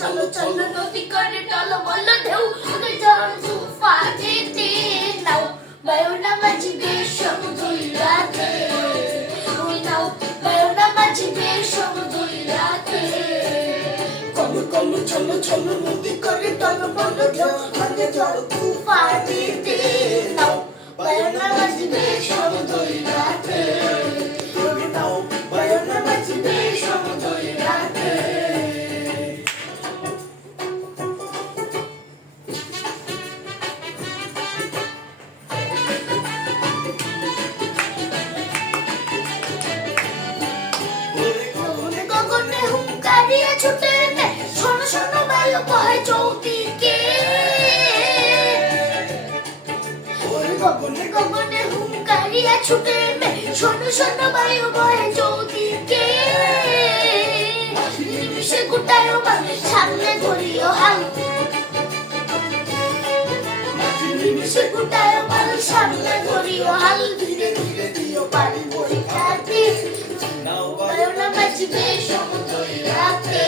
চলো চলো নদী করে টলো বলো ঢেউ ঝড় তুফানেতে নাও বায়না মাঝিবে সমুদ্রই রাতে ওই নাও বায়না মাঝিবে সমুদ্রই রাতে কলো কলো চলো চলো নদী করে টলো বলো ঢেউ ঝড় তুফানেতে নাও বায়না মাঝিবে সমুদ্রই রাতে ওই নাও বায়না মাঝিবে সমুদ্রই রাতে ছুটে নে শোনো শোনো বায়ু বহে চৌদিকে গগনে গগনে হুঙ্কারিয়া ছুটে নে শোনো শোনো বায়ু বহে চৌদিকে নিমিষে গোটায় বাল সামনে ধরিও হাল নিমিষে গোটায় বাল সামনে ধরিও হাল ধীরে ধীরে দিও পারি পরীক্ষাতে বায়ু না বাঁচবে সমুদ্রই রাতে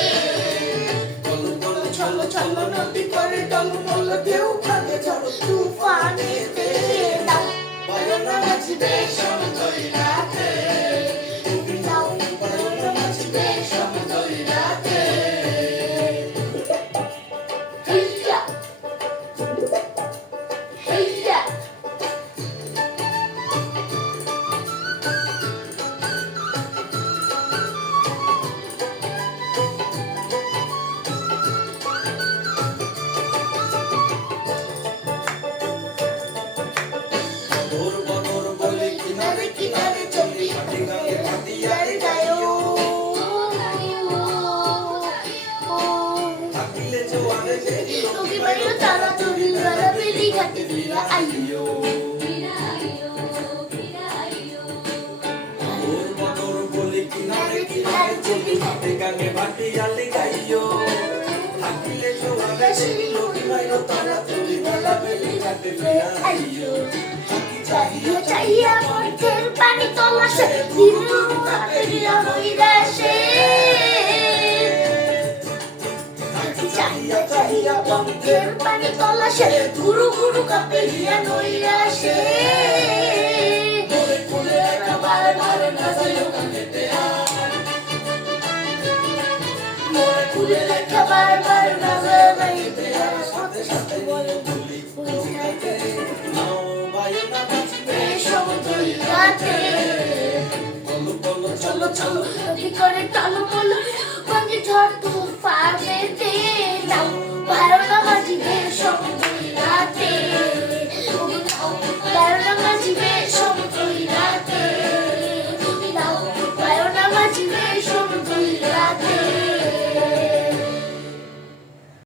চলো চলো নদী করে টলো বলো ঢেউ ভাঙে ঝড় তুফানেতে নাও বায়ু না বাঁচবে সমুদ্রই রাতে নাও বায়ু না বাঁচবে সমুদ্রই রাতে হেইয়া হেইয়া চাইয়া মধ্যের পানি তলাশে চাইয়া মধ্যের পানি তলাশে গুরু গুরু কাপেরিয়া নৈরাশে কোলে একেবারে মারে না যাইও কানেতে মোরে কুলে একেবারে মারে না যাইও কানেতে সাথে সাথে বলে বলি নাও বায়ু না বাঁচবে সমুদ্রই রাতে চলো চলো নদী করে টলো বলো ভাঙে ঝড় তুফানেতে নাও বায়ু না বাঁচবে সমুদ্রই রাতে